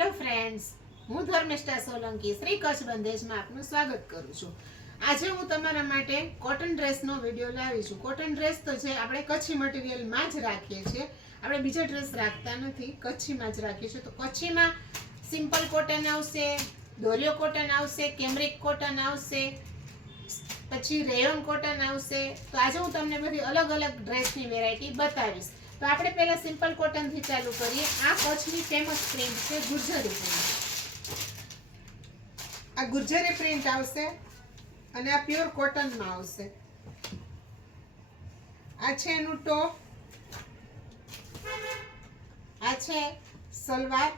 Hello friends, હું ધર્મિષ્ઠા સોલંકી શ્રી કચ્છ બંધેજમાં આપનું સ્વાગત કરું છું. આજે હું તમારા માટે કોટન ડ્રેસનો વિડીયો લાવી છું. કોટન ડ્રેસ તો જે આપણે કચ્છી મટીરિયલમાં જ રાખીએ છીએ, આપણે બીજા ડ્રેસ રાખતા નથી, કચ્છીમાં જ રાખીએ છીએ. તો કચ્છીમાં સિમ્પલ કોટન આવશે, દોરિયો કોટન આવશે, કેમરિક કોટન આવશે, પછી રેયોન કોટન આવશે. તો આજે હું તમને બધી અલગ અલગ ડ્રેસની વેરાયટી બતાવીશ. તો આપણે પહેલા સિમ્પલ કોટન થી ચાલુ કરીએ. આ કચ્છની ફેમસ પ્રિન્ટ છે ગુર્જરી પ્રિન્ટ. આ ગુર્જરી પ્રિન્ટ આવશે અને આ પ્યોર કોટન માં આવશે. આ છે એનું ટોપ, આ છે સલવાર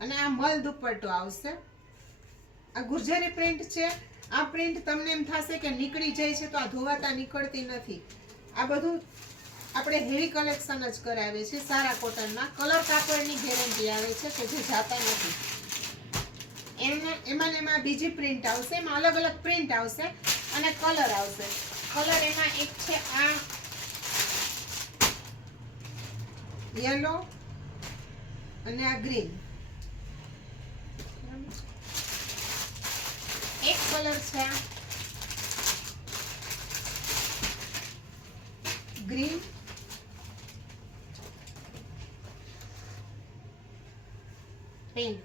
અને આ મલ દુપટ્ટો આવશે. આ ગુર્જરી પ્રિન્ટ છે. આ પ્રિન્ટ તમને એમ થશે કે નીકળી જાય છે, તો આ ધોવાતા નીકળતી નથી. આ બધું આપણે હેવી કલેક્શન જ કરાવીએ છીએ સારા કોટનમાં. કલર કાપડની ગેરંટી આવે છે કે જે જાતા નથી. એમાં બીજી પ્રિન્ટ આવશે, એમાં અલગ અલગ પ્રિન્ટ આવશે અને કલર આવશે. કલર એમાં એક છે આ યલો અને આ ગ્રીન. એક કલર છે આ ગ્રીન, પિંક.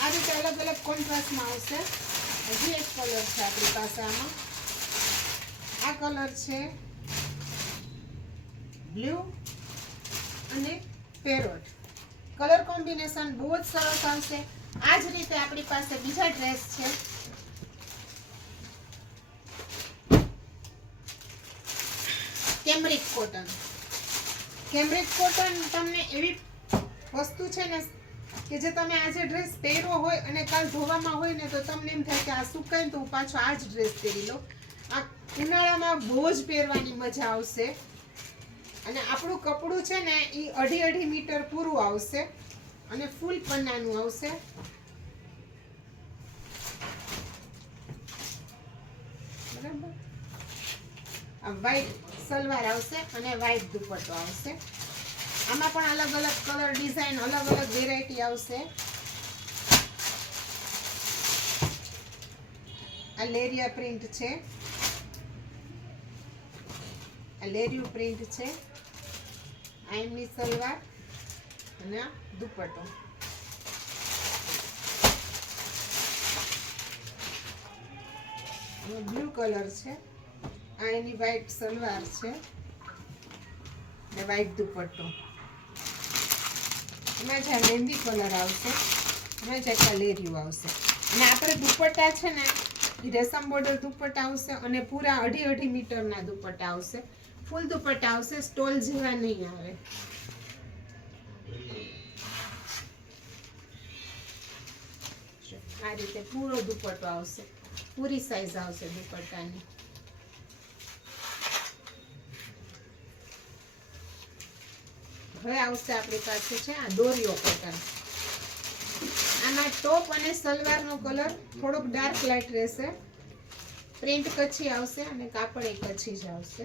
આ રીતે અલગ અલગ કોન્ટ્રાસ્ટમાં આવશે. હજી એક કલર છે આપણી પાસે આમાં. આ કલર છે બ્લુ અને પેરોટ. કલર કોમ્બિનેશન બહુ જ સરસ આવશે. આ જ રીતે આપણી પાસે બીજા ડ્રેસ છે. કેમરિક કોટન. કેમરિક કોટન તમને એવી વસ્તુ છે ને કે જે તમે આજે ડ્રેસ પહેર્યો હોય અને કાલ ધોવામાં હોય ને તો તમને એમ થાય કે આ સુકાય ને તો હું પાછો આ જ ડ્રેસ પહેરી લો. આ ઉનાળામાં બહુ જ પહેરવાની મજા આવશે. અને આપણું કપડું છે ને એ 2.5 મીટર પૂરું આવશે અને ફૂલ પન્નાનું આવશે. બરાબર. આ વ્હાઈટ સલવાર આવશે અને વ્હાઈટ દુપટ્ટો આવશે. આમાં પણ અલગ અલગ કલર ડિઝાઇન અલગ અલગ વેરાયટી આવશે. આ લેરિયા પ્રિન્ટ છે, આ લેરિયું પ્રિન્ટ છે. આ એમની સલવાર અને આ દુપટ્ટો. બ્લુ કલર છે. આ એની વ્હાઈટ સલવાર છે અને વ્હાઈટ દુપટ્ટો. એમાં જે મહેંદી કલર આવશે, એમાં જે લેરિયું આવશે. અને આપણે દુપટ્ટા છે ને એ રેશમ બોર્ડર દુપટ્ટા આવશે અને પૂરા 2.5 મીટરના દુપટ્ટા આવશે. ફૂલ દુપટ્ટા આવશે, સ્ટોલ જેવા નહીં આવે. આ રીતે પૂરો દુપટ્ટો આવશે, પૂરી સાઈઝ આવશે દુપટ્ટાની. હવે આવશે આપણી પાસે છે આ દોરિયો કોટન. આમાં ટોપ અને સલવારનો કલર થોડોક ડાર્ક લાઇટ રહેશે. પ્રિન્ટ કચ્છી આવશે અને કાપડ એ કચ્છી જ આવશે.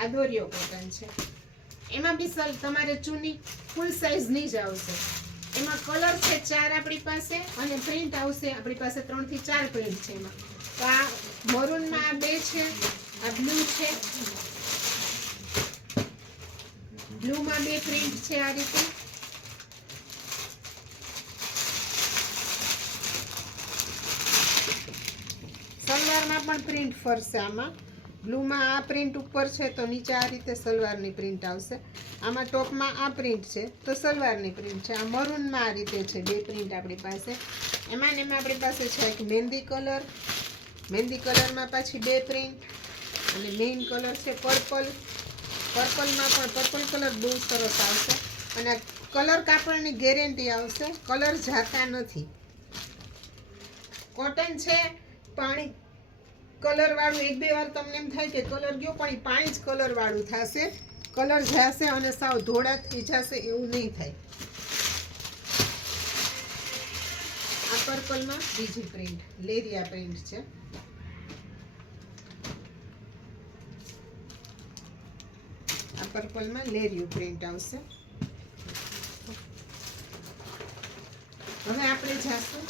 આ દોરિયો કોટન છે. એમાં બી તમારે ચૂની ફૂલ સાઈઝની જ આવશે. એમાં કલર છે 4 આપણી પાસે અને પ્રિન્ટ આવશે આપણી પાસે 3 થી 4 પ્રિન્ટ છે એમાં. તો આ મરૂનમાં આ 2 છે, આ બ્લુ છે, બ્લુમાં 2 પ્રિન્ટ છે. આ રીતે સલવારમાં પણ પ્રિન્ટ ફરશે. આમાં બ્લુમાં આ પ્રિન્ટ ઉપર છે તો નીચે આ રીતે સલવારની પ્રિન્ટ આવશે. આમાં ટોપમાં આ પ્રિન્ટ છે તો સલવારની પ્રિન્ટ છે. આ મરૂનમાં આ રીતે છે 2 પ્રિન્ટ આપણી પાસે. એમાં ને એમાં આપણી પાસે છે એક મહેંદી કલર. મહેંદી કલરમાં પાછી 2 પ્રિન્ટ અને મેઇન કલર છે પર્પલ. પર્પલમાં પણ પર્પલ કલર બહુ સરસ આવશે અને કલર કાપડની ગેરંટી આવશે. કલર જાતા નથી. કોટન છે પાણી કલર વાળું. 1-2 વાર તમને એમ થાય કે કલર ગયો, પણ એ પાણી જ કલર વાળું થશે. કલર જશે અને સાવ ધોળા થઈ જશે એવું નહીં થાય. આ પર્પલમાં બીજી પ્રિન્ટ લેરિયા પ્રિન્ટ છે. આ પર્પલમાં લેરિયું પ્રિન્ટ આવશે. હવે આપણે જાશું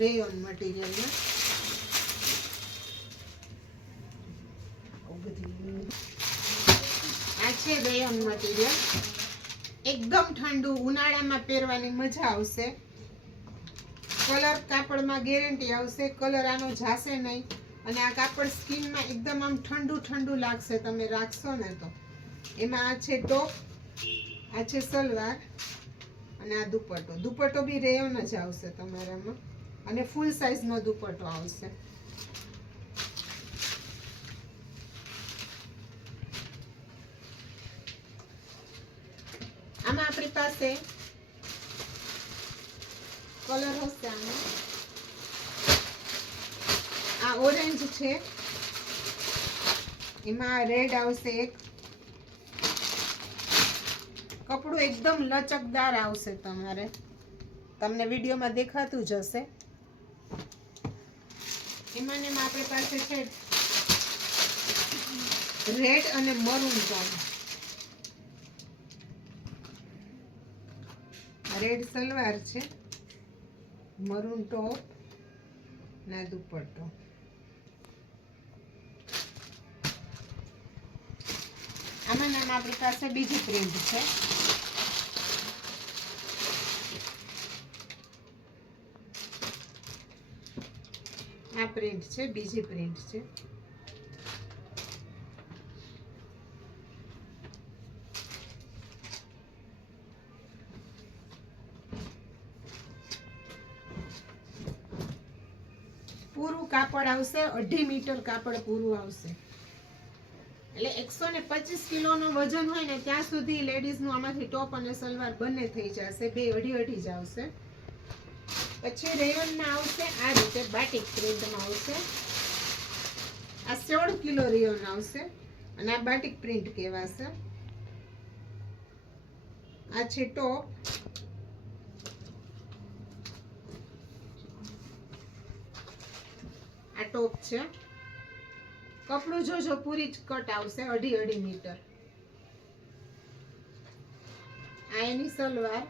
રેયોન મટીરિયલમાં. આ છે રેયોન મટીરિયલ. એકદમ ઠંડુ, ઉનાળામાં પહેરવાની મજા આવશે. કલર કાપડમાં ગેરંટી આવશે, કલર આનો જાશે નહીં. અને આ કાપડ સ્કિનમાં એકદમ આમ ઠંડુ ઠંડુ લાગશે તમે રાખશો ને તો. એમાં આ છે ટોપ, આ છે સલવાર અને આ દુપટ્ટો. દુપટ્ટો બી રેયોન જ આવશે તમારામાં અને ફૂલ સાઈઝનો દુપટ્ટો આવશે. આમાં આપણી પાસે કલર હશે. આમાં આ ઓરેન્જ છે, એમાં રેડ આવશે એક. કપડું એકદમ લચકદાર આવશે તમારે, તમને વિડીયોમાં દેખાતું જ હશે. એમાં ને આપણી પાસે છે રેડ અને મરૂન ટોન. રેડ સલવાર છે, મરૂન ટોપ ના દુપટ્ટો. આમાં નામ આપણી પાસે બીજી પ્રિન્ટ છે. આ પ્રિન્ટ છે, બીજી પ્રિન્ટ છે. પૂરું કાપડ આવશે, 2.5 મીટર કાપડ પૂરું આવશે. એટલે 125 કિલોનો વજન હોય ને ત્યાં સુધી લેડીઝનું આમાંથી ટોપ અને સલવાર બંને થઈ જશે. બે 2.5 જ આવશે. પછી રેયોનમાં આવશે આ રીતે બાટિક પ્રિન્ટમાં આવશે. આ 16 કિલો રેયોન આવશે અને આ બાટિક પ્રિન્ટ કહેવાશે. આ છે ટોપ, આ ટોપ છે. કપડું જોજો પૂરી જ કટ આવશે, 2.5 મીટર. આ એની સલવાર.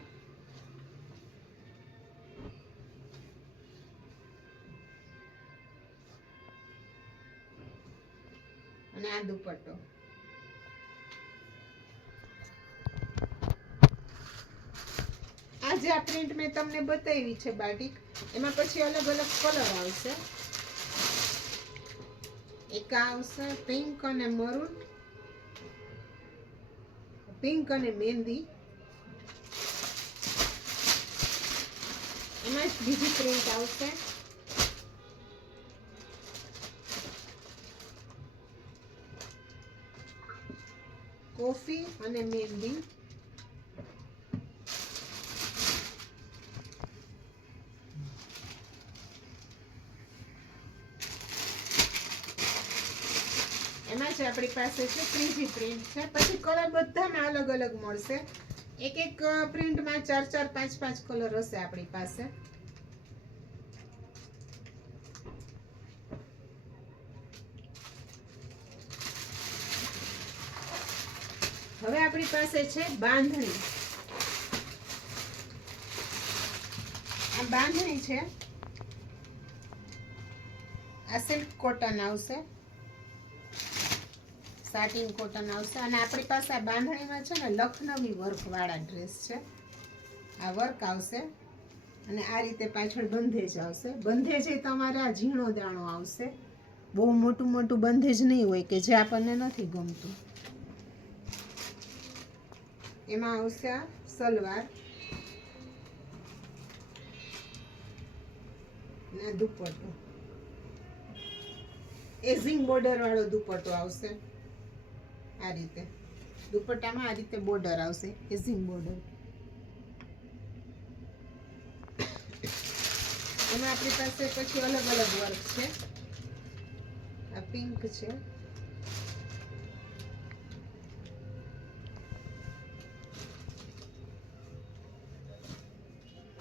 અને આ દુપટ્ટો. આ જે આ પ્રિન્ટ મેં તમને બતાવી છે બાટિક, એમાં પછી અલગ અલગ કલર આવશે. એક આવશે પિંક અને મરૂન, પિંક અને મહેંદી. એમાં જ બીજી પ્રિન્ટ આવશે. કોફી અને મહેંદી. એમાં જ આપણી પાસે છે ત્રીજી પ્રિન્ટ છે. પછી કલર બધામાં અલગ અલગ મળશે. એક એક પ્રિન્ટમાં 4 4 5 5 કલર હશે આપણી પાસે. હવે આપણી પાસે છે બાંધણી. આ બાંધણી છે, આ સિલ્ક કોટન આવશે, સાટિન કોટન આવશે. અને આપણી પાસે આ બાંધણીમાં છે ને લખનવી વર્ક વાળા ડ્રેસ છે. આ વર્ક આવશે અને આ રીતે પાછળ બંધેજ આવશે. બંધેજ એ તમારે આ ઝીણો દાણો આવશે, બહુ મોટું મોટું બંધેજ નહીં હોય કે જે આપણને નથી ગમતું. એમાં આવશે આ સલવાર ના દુપટ્ટો. એઝિંગ બોર્ડર વાળો દુપટ્ટો આવશે. આ રીતે દુપટ્ટામાં આ રીતે બોર્ડર આવશે, એઝિંગ બોર્ડર. એમાં આપણી પાસે પછી અલગ અલગ વર્ક છે. આ પિંક છે,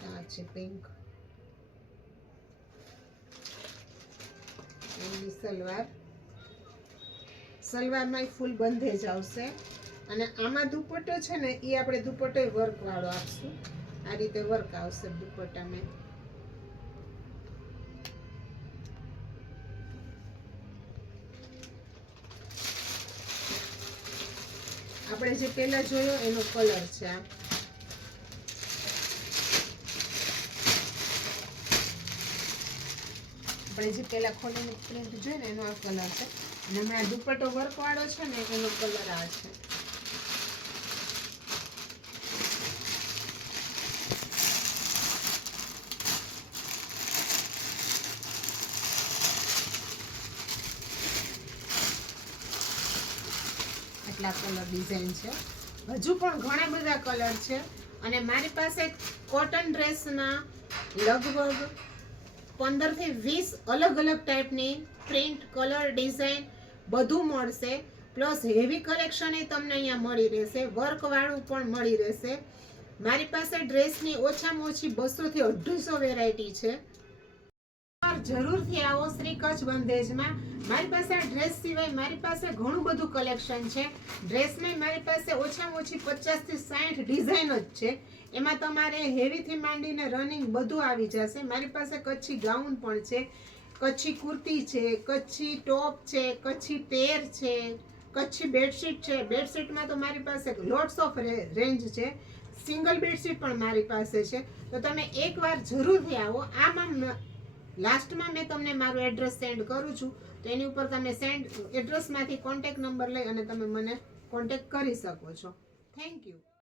આ છે પિંક. એની સલવાર. સલવારમાં ફૂલ બંધેજ આવશે. અને આમાં દુપટ્ટો છે ને એ આપણે દુપટ્ટો વર્ક વાળો આપશું. આ રીતે વર્ક આવશે દુપટ્ટામાં. આપણે જે પહેલા જોયો એનો કલર છે આ. આપણે જે પહેલા ખોલીને પ્રિન્ટ જોઈ ને એનો આ કલર છે, અને હમણાં દુપટ્ટો વર્ક વાળો છે ને એનો કલર આ છે. આટલા કલર ડિઝાઇન છે. હજુ પણ ઘણા બધા કલર છે. અને મારી પાસે કોટન ડ્રેસના લગભગ 15 થી 20 અલગ અલગ ટાઈપની પ્રિન્ટ, કલર, ડિઝાઇન બધું મળશે. પ્લસ હેવી કલેક્શન એ તમને અહીંયા મળી રહેશે, વર્ક વાળું પણ મળી રહેશે. મારી પાસે ડ્રેસની ઓછામાં ઓછી 200 થી 250 વેરાયટી છે. જરૂરથી આવો શ્રી કચ્છ બંધેજમાં. મારી પાસે આ ડ્રેસ સિવાય મારી પાસે ઘણું બધું કલેક્શન છે. ડ્રેસમાં મારી પાસે ઓછામાં ઓછી 50 થી 60 ડિઝાઇન જ છે. એમાં તમારે હેવીથી માંડીને રનિંગ બધું આવી જશે. મારી પાસે કચ્છી ગાઉન પણ છે, કચ્છી કુર્તી છે, કચ્છી ટોપ છે, કચ્છી પેર છે, કચ્છી બેડશીટ છે. બેડશીટમાં તો મારી પાસે લોટ્સ ઓફ રેન્જ છે. સિંગલ બેડશીટ પણ મારી પાસે છે. તો તમે એકવાર જરૂરથી આવો. આમાં લાસ્ટમાં મેં તમને મારું એડ્રેસ સેન્ડ કરું છું, તો એની ઉપર તમે એડ્રેસમાંથી કોન્ટેક્ટ નંબર લઈ અને તમે મને કોન્ટેક્ટ કરી શકો છો. Thank you.